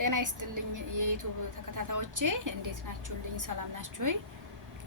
ጤና ይስጥልኝ የዩቲዩብ ተከታታዮቼ እንዴት ናችሁልኝ? ሰላም ናችሁ ወይ?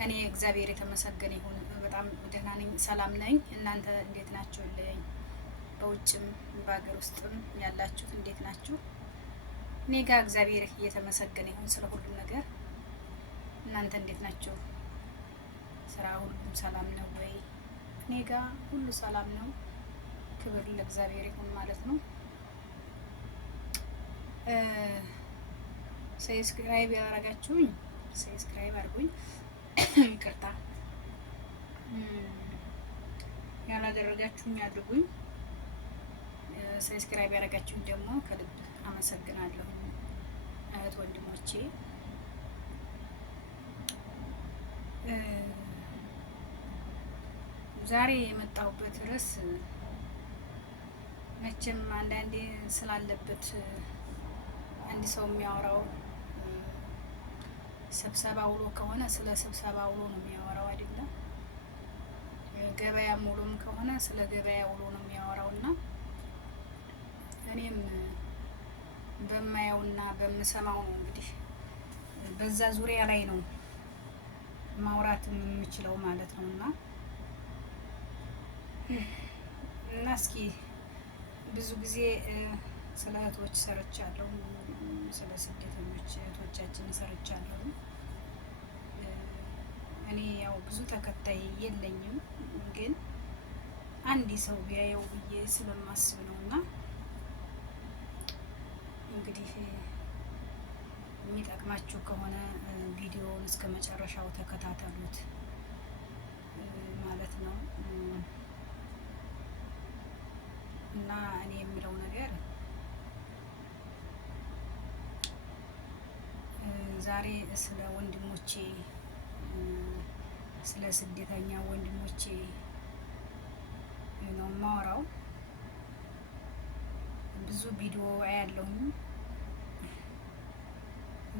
እኔ እግዚአብሔር የተመሰገነ ይሁን በጣም ደህና ነኝ፣ ሰላም ነኝ። እናንተ እንዴት ናችሁልኝ? በውጭም በሀገር ውስጥም ያላችሁት እንዴት ናችሁ? እኔ ጋር እግዚአብሔር እየተመሰገነ ይሁን ስለ ሁሉም ነገር። እናንተ እንዴት ናችሁ? ስራ ሁሉም ሰላም ነው ወይ? እኔ ጋር ሁሉ ሰላም ነው። ክብር ለእግዚአብሔር ይሁን ማለት ነው። ሰብስክራይብ ያደረጋችሁኝ ሰብስክራይብ አድርጉኝ። ይቅርታ ያላደረጋችሁኝ አድርጉኝ። ሰብስክራይብ ያደረጋችሁኝ ደግሞ ከልብ አመሰግናለሁ እህት ወንድሞቼ። ዛሬ የመጣሁበት ርዕስ መቼም አንዳንዴ ስላለበት አንድ ሰው የሚያወራው ስብሰባ ውሎ ከሆነ ስለ ስብሰባ ውሎ ነው የሚያወራው አይደለም። ገበያ ውሎም ከሆነ ስለ ገበያ ውሎ ነው የሚያወራው እና እኔም በማየውና በምሰማው ነው እንግዲህ በዛ ዙሪያ ላይ ነው ማውራት የምችለው ማለት ነው እና እስኪ ብዙ ጊዜ ስለ እህቶች ሰርቻለሁ፣ ስለ ስደተኞች እህቶቻችን ሰርቻለሁ። እኔ ያው ብዙ ተከታይ የለኝም፣ ግን አንድ ሰው ቢያየው ብዬ ስለማስብ ነው እና እንግዲህ የሚጠቅማችሁ ከሆነ ቪዲዮውን እስከ መጨረሻው ተከታተሉት ማለት ነው እና እኔ የሚለው ነገር ዛሬ ስለ ወንድሞቼ ስለ ስደተኛ ወንድሞቼ ነው የማወራው። ብዙ ቪዲዮ አያለሁኝ፣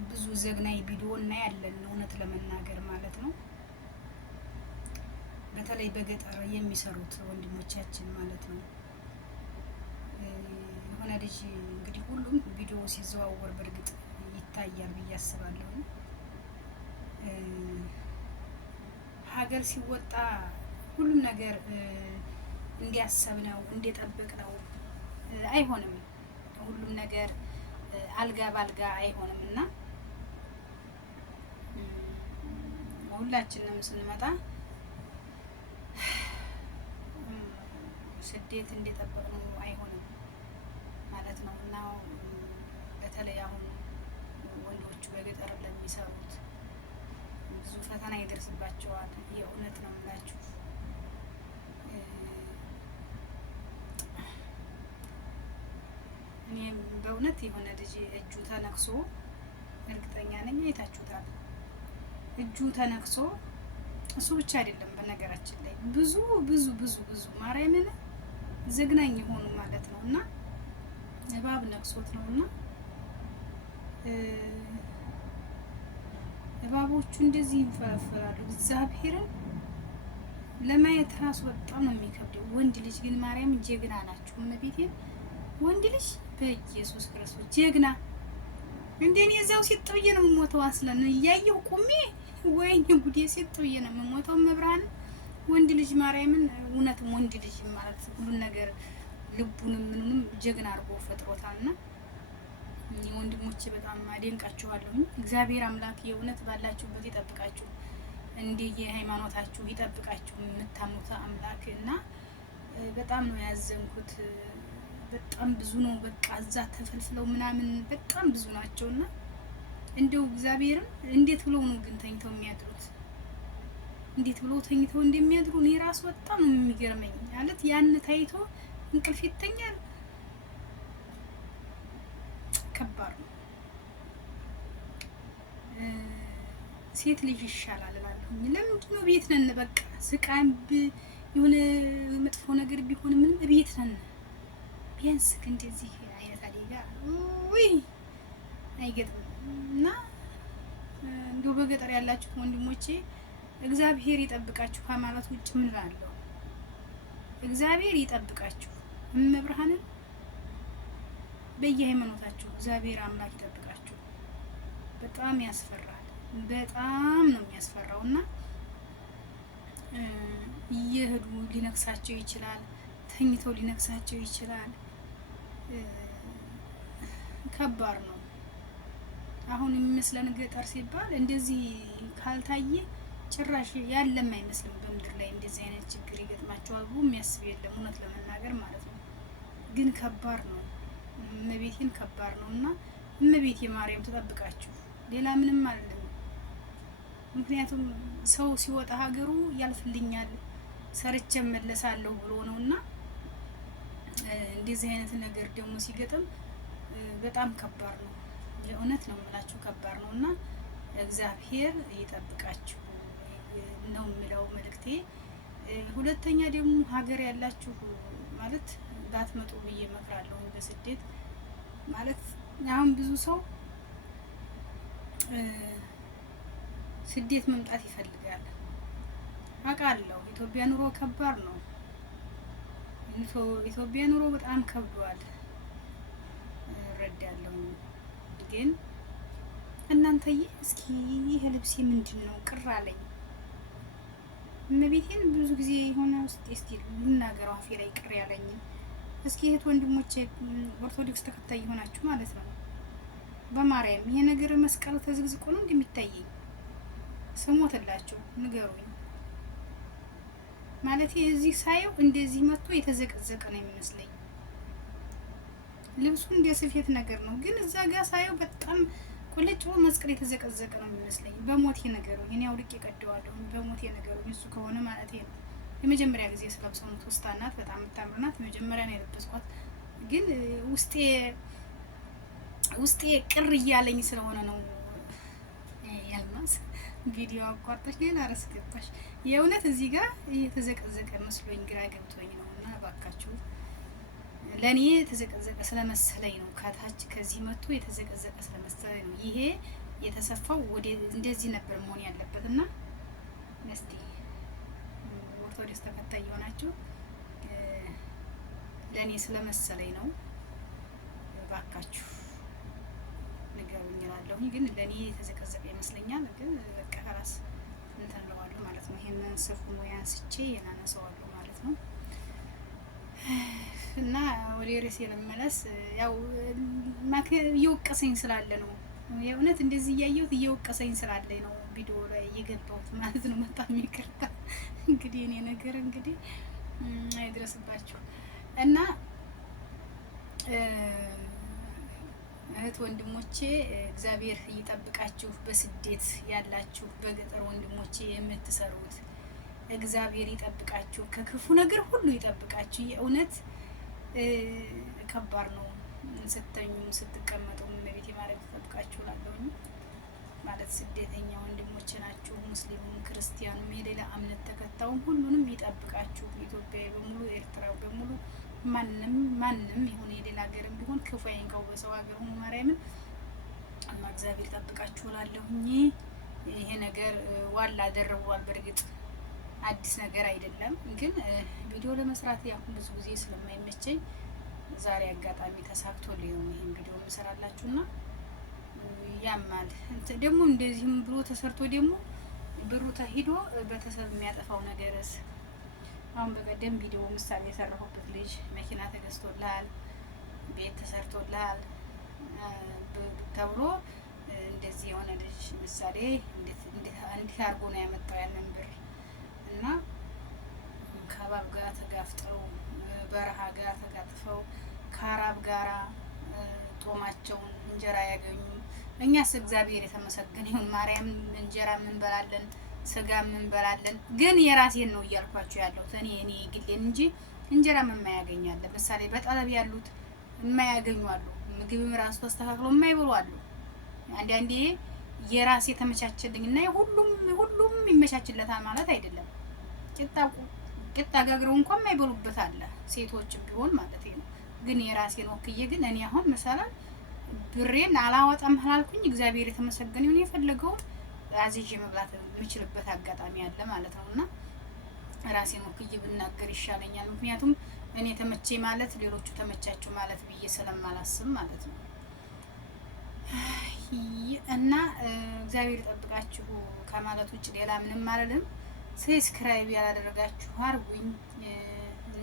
ብዙ ዘግናኝ ቪዲዮ እናያለን፣ እውነት ለመናገር ማለት ነው። በተለይ በገጠር የሚሰሩት ወንድሞቻችን ማለት ነው። የሆነ ልጅ እንግዲህ ሁሉም ቪዲዮ ሲዘዋወር በእርግጥ ይታያል ብዬ አስባለሁ። ሀገር ሲወጣ ሁሉም ነገር እንዲያሰብነው እንዲጠብቅነው አይሆንም። ሁሉም ነገር አልጋ ባልጋ አይሆንም እና ሁላችንም ስንመጣ ስደት እንደጠበቅነው አይሆንም ማለት ነው እና በተለይ አሁን ወንዶቹ በገጠር ለሚሰሩት ብዙ ፈተና ይደርስባቸዋል። የእውነት ነው የምላችሁ። እኔ በእውነት የሆነ ልጅ እጁ ተነክሶ እርግጠኛ ነኝ አይታችሁታል። እጁ ተነክሶ እሱ ብቻ አይደለም፣ በነገራችን ላይ ብዙ ብዙ ብዙ ብዙ ማርያምን ዘግናኝ የሆኑ ማለት ነው እና እባብ ነክሶት ነው እና እባቦቹ እንደዚህ ይንፈራፈራሉ። እግዚአብሔርን ለማየት ራሱ በጣም ነው የሚከብደው። ወንድ ልጅ ግን ማርያም ጀግና ናችሁ። እመቤቴን ወንድ ልጅ በኢየሱስ ክርስቶስ ጀግና። እንደኔ እዛው ሲጥ ብዬ ነው የምሞተው። አስለን እያየሁ ቁሜ ወይኔ ጉዴ ሲጥ ብዬ ነው የምሞተው። መብርሃን ወንድ ልጅ ማርያምን እውነትም ወንድ ልጅ ማለት ሁሉን ነገር ልቡንም ምኑንም ጀግና አድርጎ ፈጥሮታልና ወንድሞቼ በጣም አደንቃችኋለሁ። እግዚአብሔር አምላክ የእውነት ባላችሁበት ይጠብቃችሁ፣ እንደ የሃይማኖታችሁ ይጠብቃችሁ የምታምኑት አምላክ እና በጣም ነው ያዘንኩት። በጣም ብዙ ነው በቃ እዛ ተፈልፍለው ምናምን በጣም ብዙ ናቸውና እንደው እግዚአብሔርም እንዴት ብለው ነው ግን ተኝተው የሚያድሩት? እንዴት ብለው ተኝተው እንደሚያድሩ እኔ ራሱ በጣም ነው የሚገርመኝ። ማለት ያን ታይቶ እንቅልፍ ይተኛል። ከባድ ነው። ሴት ልጅ ይሻላል እላለሁ። ለምንድን ነው ቤት ነን በቃ ስቃም የሆነ መጥፎ ነገር ቢሆን ምንም ቤት ነን። ቢያንስ እንደዚህ አይነት አደጋ ወይ አይገጥም እና እንደው በገጠር ያላችሁ ወንድሞቼ እግዚአብሔር ይጠብቃችሁ ከማለት ውጭ ምን እላለሁ? እግዚአብሔር ይጠብቃችሁ እመብርሃንን በየሃይማኖታችሁ እግዚአብሔር አምላክ ይጠብቃችሁ። በጣም ያስፈራል። በጣም ነው የሚያስፈራውና እየሄዱ ሊነክሳቸው ይችላል። ተኝተው ሊነክሳቸው ይችላል። ከባድ ነው። አሁን የሚመስለን ገጠር ሲባል እንደዚህ ካልታየ ጭራሽ ያለም አይመስልም። በምድር ላይ እንደዚህ አይነት ችግር ይገጥማቸዋል ብሎ የሚያስብ የለም፣ እውነት ለመናገር ማለት ነው። ግን ከባድ ነው። እመቤቴን ከባድ ነው እና እመቤቴ ማርያም ተጠብቃችሁ። ሌላ ምንም አይደለም። ምክንያቱም ሰው ሲወጣ ሀገሩ ያልፍልኛል ሰርቼ መለሳለሁ ብሎ ነው እና እንደዚህ አይነት ነገር ደግሞ ሲገጥም በጣም ከባድ ነው። የእውነት ነው የምላችሁ ከባድ ነው እና እግዚአብሔር ይጠብቃችሁ ነው የሚለው መልእክቴ። ሁለተኛ ደግሞ ሀገር ያላችሁ ማለት ባትመጡ ብዬ እመክራለሁ። በስደት ማለት አሁን ብዙ ሰው ስደት መምጣት ይፈልጋል አውቃለሁ። ኢትዮጵያ ኑሮ ከባድ ነው። ኢትዮጵያ ኑሮ በጣም ከብዷል እረዳለሁ። ግን እናንተዬ እስኪ ይሄ ልብሴ ምንድን ነው ቅር አለኝ። እመቤቴን ብዙ ጊዜ የሆነ ውስጥ እስቲ ልናገረው አፌ ላይ ቅር ያለኝ እስኪ እህት ወንድሞቼ ኦርቶዶክስ ተከታይ የሆናችሁ ማለት ነው በማርያም ይሄ ነገር መስቀሉ ተዝግዝቆ ነው እንደሚታየኝ ስሞትላችሁ ንገሩኝ። ማለት እዚህ ሳየው እንደዚህ መጥቶ የተዘቀዘቀ ነው የሚመስለኝ። ልብሱ እንደ ስፌት ነገር ነው፣ ግን እዛ ጋር ሳየው በጣም ቁልጭ መስቀል የተዘቀዘቀ ነው የሚመስለኝ። በሞቴ ነገሩኝ፣ እኔ አውልቄ ቀደዋለሁ። በሞቴ ነገሩኝ እሱ ከሆነ ማለት ነው። የመጀመሪያ ጊዜ ስለብሰው ነው። ትውስታ ናት፣ በጣም የምታምር ናት። የመጀመሪያ ነው የለበስኳት፣ ግን ውስጤ ቅር እያለኝ ስለሆነ ነው ያልማስ ቪዲዮ አቋርጠሽ ሌላ ርዕስ ገባሽ። የእውነት እዚህ ጋር የተዘቀዘቀ መስሎኝ ግራ ገብቶኝ ነው እና እባካችሁ ለኔ የተዘቀዘቀ ስለመሰለኝ ነው። ከታች ከዚህ መጥቶ የተዘቀዘቀ ስለመሰለኝ ነው። ይሄ የተሰፋው ወደ እንደዚህ ነበር መሆን ያለበት እና እስቲ ኦርቶዶክስ ተከታይ የሆናችሁ ለኔ ስለመሰለኝ ነው እባካችሁ ንገሩኝ እላለሁ። ግን ለኔ የተዘቀዘቀ ይመስለኛል። ግን በቃ ራስ እንትን እለዋለሁ ማለት ነው። ይሄንን ስፉ ሙያ አንስቼ የናነሳዋለሁ ማለት ነው። እና ወደ ርዕሴ ልመለስ። ያው እየወቀሰኝ ስላለ ነው የእውነት እንደዚህ እያየሁት እየወቀሰኝ ስላለ ነው ቪዲዮ ላይ እየገባሁት ማለት ነው። በጣም ይቅርታ እንግዲህ እኔ ነገር እንግዲህ አይድረስባችሁ እና እህት ወንድሞቼ እግዚአብሔር ይጠብቃችሁ። በስደት ያላችሁ በገጠር ወንድሞቼ የምትሰሩት እግዚአብሔር ይጠብቃችሁ፣ ከክፉ ነገር ሁሉ ይጠብቃችሁ። የእውነት ከባድ ነው። ስተኙም ስትቀመጡም እመቤቴ ማርያም ትጠብቃችሁ እላለሁ። ማለት ስደተኛ ወንድሞቼ ናችሁ፣ ሙስሊሙም ክርስቲያኑም የሌላ እምነት ተከታዩም ሁሉንም ይጠብቃችሁ። ኢትዮጵያዊ በሙሉ ኤርትራዊ በሙሉ ማንም ይሁን የሌላ ሀገርም ቢሆን ክፉ አይንካው። በሰው ሀገር ሆኖ ማርያምን እና እግዚአብሔር ይጠብቃችሁ እላለሁኝ። ይሄ ነገር ዋላ ደርቧል። በእርግጥ አዲስ ነገር አይደለም፣ ግን ቪዲዮ ለመስራት ያው ብዙ ጊዜ ስለማይመቸኝ ዛሬ አጋጣሚ ተሳክቶልኝ ነው ይሄን ቪዲዮ የምሰራላችሁና ያማል። ደግሞ እንደዚህም ብሎ ተሰርቶ ደግሞ ብሩ ተሂዶ ቤተሰብ የሚያጠፋው ነገርስ። አሁን በቀደም ቪዲዮ ምሳሌ የሰራሁበት ልጅ መኪና ተገዝቶልሃል፣ ቤት ተሰርቶልሃል ተብሎ እንደዚህ የሆነ ልጅ ምሳሌ እንዴት አድርጎ ነው ያመጣው ያንን ብር እና ከባብ ጋር ተጋፍጠው በረሃ ጋር ተጋጥፈው ከአራብ ጋራ ጦማቸውን እንጀራ ያገኙ። እኛስ እግዚአብሔር የተመሰገነ ይሁን ማርያም እንጀራ እንበላለን ስጋ እንበላለን። ግን የራሴን ነው እያልኳቸው ያለሁት እኔ ግሌን እንጂ እንጀራ የማያገኝ አለ። ምሳሌ በጠለብ ያሉት የማያገኙ አሉ። ምግብም ራሱ ተስተካክሎ የማይበሉ አሉ። አንዳንዴ የራሴ የተመቻቸልኝ እና ሁሉም ይመቻችለታል ማለት አይደለም። ቂጣ ጋግረው እንኳን የማይበሉበት አለ፣ ሴቶችም ቢሆን ማለት ነው። ግን የራሴን ወክዬ ግን እኔ አሁን መሰላል ብሬን አላወጣም አላልኩኝ። እግዚአብሔር የተመሰገነ ይሁን። የፈለገውን አዝዤ መብላት የምችልበት አጋጣሚ አለ ማለት ነው። እና ራሴን ወክዬ ብናገር ይሻለኛል። ምክንያቱም እኔ ተመቼ ማለት ሌሎቹ ተመቻችሁ ማለት ብዬ ስለማላስብ ማለት ነው። እና እግዚአብሔር ይጠብቃችሁ ከማለት ውጭ ሌላ ምንም አልልም። ሰብስክራይብ ያላደረጋችሁ አርጉኝ፣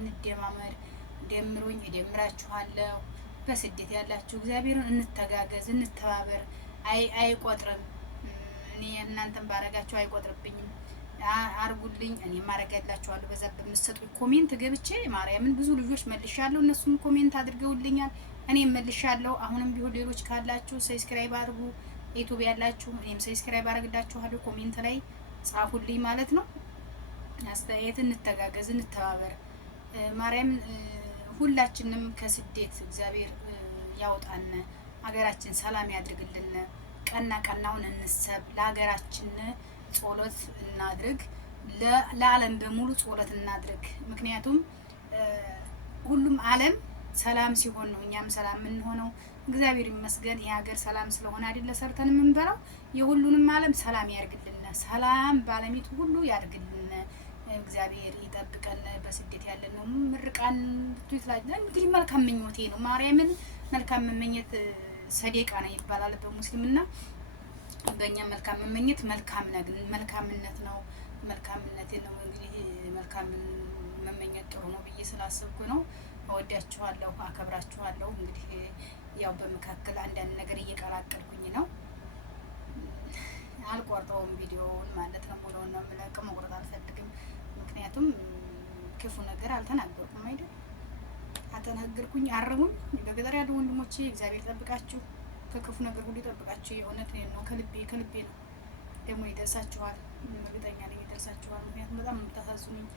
እንደማመር ደምሩኝ፣ እደምራችኋለሁ። በስደት ያላችሁ እግዚአብሔርን እንተጋገዝ፣ እንተባበር። አይቆጥርም። እኔ እናንተን ባረጋችሁ አይቆጥርብኝም። አርጉልኝ፣ እኔ ማረጋላችኋለሁ። በዛ በምትሰጡኝ ኮሜንት ገብቼ ማርያምን ብዙ ልጆች መልሻለሁ። እነሱም ኮሜንት አድርገውልኛል፣ እኔም መልሻለሁ። አሁንም ቢሆን ሌሎች ካላችሁ ሰብስክራይብ አድርጉ። ዩቲዩብ ያላችሁ እኔም ሰብስክራይብ አደርግላችኋለሁ። ኮሜንት ላይ ጻፉልኝ ማለት ነው። አስተያየት፣ እንተጋገዝ፣ እንተባበር። ማርያም ሁላችንም ከስደት እግዚአብሔር ያውጣን፣ ሀገራችን ሰላም ያድርግልን። ቀና ቀናውን እንሰብ፣ ለሀገራችን ጸሎት እናድርግ፣ ለዓለም በሙሉ ጸሎት እናድርግ። ምክንያቱም ሁሉም ዓለም ሰላም ሲሆን ነው እኛም ሰላም የምንሆነው። እግዚአብሔር ይመስገን የሀገር ሰላም ስለሆነ አይደለ ሰርተን የምንበላው። የሁሉንም ዓለም ሰላም ያርግልን፣ ሰላም ባለሚቱ ሁሉ ያርግልን። እግዚአብሔር ይጠብቀን። በስደት ያለን ነው ምርቃን ትይትላል። እንግዲህ መልካም ምኞቴ ነው። ማርያምን መልካም መመኘት ሰደቃ ነው ይባላል በሙስሊምና በእኛ መልካም መመኘት መልካምነት ነው። መልካምነት ነው እንግዲህ መልካም መመኘት ጥሩ ነው ብዬ ስላሰብኩ ነው። እወዳችኋለሁ፣ አከብራችኋለሁ። እንግዲህ ያው በመካከል አንዳንድ ነገር እየቀላቀልኩኝ ነው። አልቆርጠውም ቪዲዮውን ማለት ነው። ሙሉውን ነው የምለቀው፣ መቁረጥ አልፈልግም። ምክንያቱም ክፉ ነገር አልተናገርኩም አይደል? አልተናገርኩኝ። አርሙኝ። በገጠር ያሉ ወንድሞቼ እግዚአብሔር ይጠብቃችሁ፣ ከክፉ ነገር ሁሉ ይጠብቃችሁ። የእውነት ነው፣ ከልቤ ነው። ደግሞ ይደርሳችኋል፣ እርግጠኛ ነኝ ይደርሳችኋል። ምክንያቱም በጣም የምታሳዝኑኝ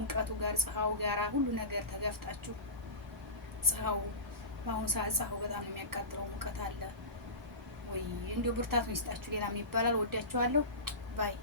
ሙቀቱ ጋር ፀሐዩ ጋር ሁሉ ነገር ተጋፍጣችሁ። ፀሐዩ በአሁኑ ሰዓት ፀሐዩ በጣም ነው የሚያቃጥለው፣ ሙቀት አለ ወይ? እንዲሁ ብርታቱን ይስጣችሁ። ሌላም ይባላል። ወዳችኋለሁ። ባይ